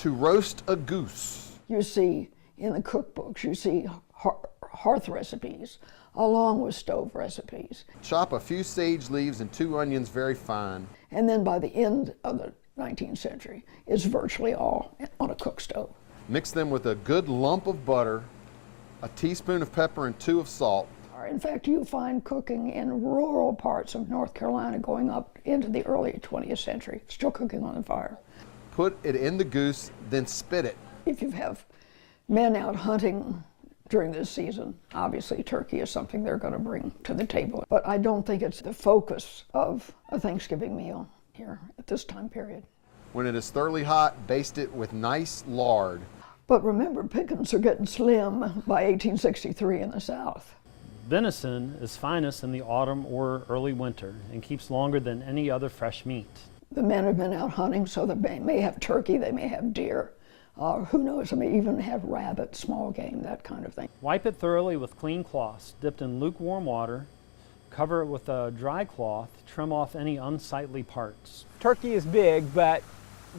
To roast a goose. You see in the cookbooks, you see hearth recipes along with stove recipes. Chop a few sage leaves and 2 onions very fine. And then by the end of the 19th century, it's virtually all on a cook stove. Mix them with a good lump of butter, a teaspoon of pepper and 2 of salt. In fact, you find cooking in rural parts of North Carolina going up into the early 20th century, still cooking on the fire. Put it in the goose, then spit it. If you have men out hunting during this season, obviously turkey is something they're going to bring to the table. But I don't think it's the focus of a Thanksgiving meal here at this time period. When it is thoroughly hot, baste it with nice lard. But remember, pickings are getting slim by 1863 in the South. Venison is finest in the autumn or early winter and keeps longer than any other fresh meat. The men have been out hunting, so they may have turkey, they may have deer. Who knows, they may even have rabbit, small game, that kind of thing. Wipe it thoroughly with clean cloths, dipped in lukewarm water. Cover it with a dry cloth, trim off any unsightly parts. Turkey is big, but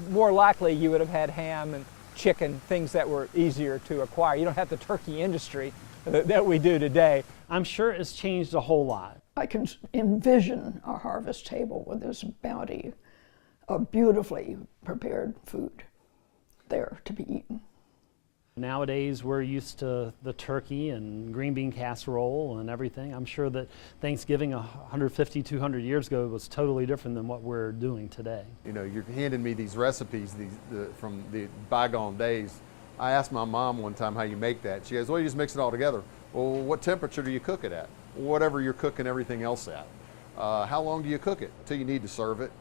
more likely you would have had ham and chicken, things that were easier to acquire. You don't have the turkey industry that we do today. I'm sure it's changed a whole lot. I can envision a harvest table with this bounty of beautifully prepared food there to be eaten. Nowadays we're used to the turkey and green bean casserole and everything. I'm sure that Thanksgiving 150, 200 years ago was totally different than what we're doing today. You know, you're handing me these recipes from the bygone days. I asked my mom one time how you make that. She goes, well, you just mix it all together. Well, what temperature do you cook it at? Whatever you're cooking everything else at. How long do you cook it until you need to serve it?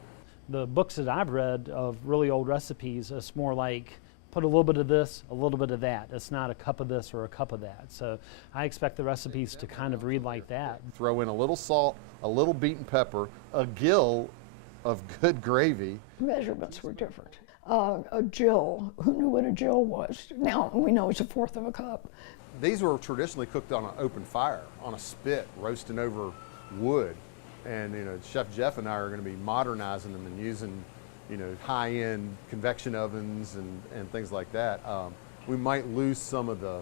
The books that I've read of really old recipes, it's more like put a little bit of this, a little bit of that. It's not a cup of this or a cup of that. So I expect the recipes to kind of read like that. Throw in a little salt, a little beaten pepper, a gill of good gravy. Measurements were different. A gill, who knew what a gill was? Now we know it's 1/4 of a cup. These were traditionally cooked on an open fire, on a spit, roasting over wood. And you know, Chef Jeff and I are going to be modernizing them and using, you know, high-end convection ovens and things like that. We might lose some of the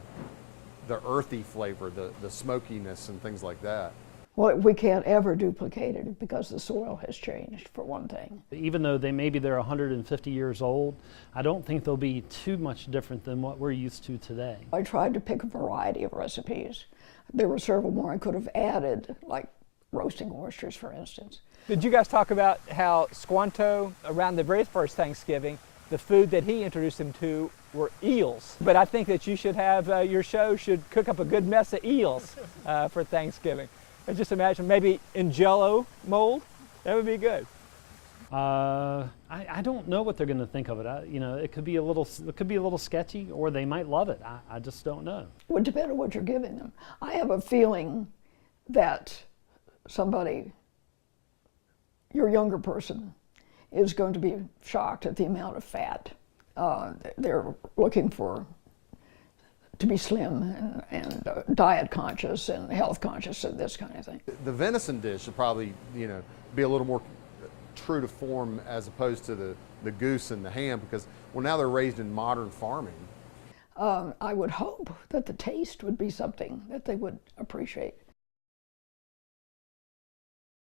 earthy flavor, the smokiness and things like that. Well, we can't ever duplicate it because the soil has changed, for one thing. Even though maybe they're 150 years old, I don't think they'll be too much different than what we're used to today. I tried to pick a variety of recipes. There were several more I could have added, like roasting oysters, for instance. Did you guys talk about how Squanto, around the very first Thanksgiving, the food that he introduced him to were eels? But I think that you should have, your show should cook up a good mess of eels for Thanksgiving. And just imagine maybe in Jell-O mold, that would be good. I don't know what they're going to think of it. You know, it could be a little sketchy, or they might love it. I just don't know. It would depend on what you're giving them. I have a feeling that somebody, your younger person, is going to be shocked at the amount of fat. They're looking to be slim and diet conscious and health conscious and this kind of thing. The venison dish should probably, you know, be a little more true to form as opposed to the goose and the ham, because well, now they're raised in modern farming. I would hope that the taste would be something that they would appreciate.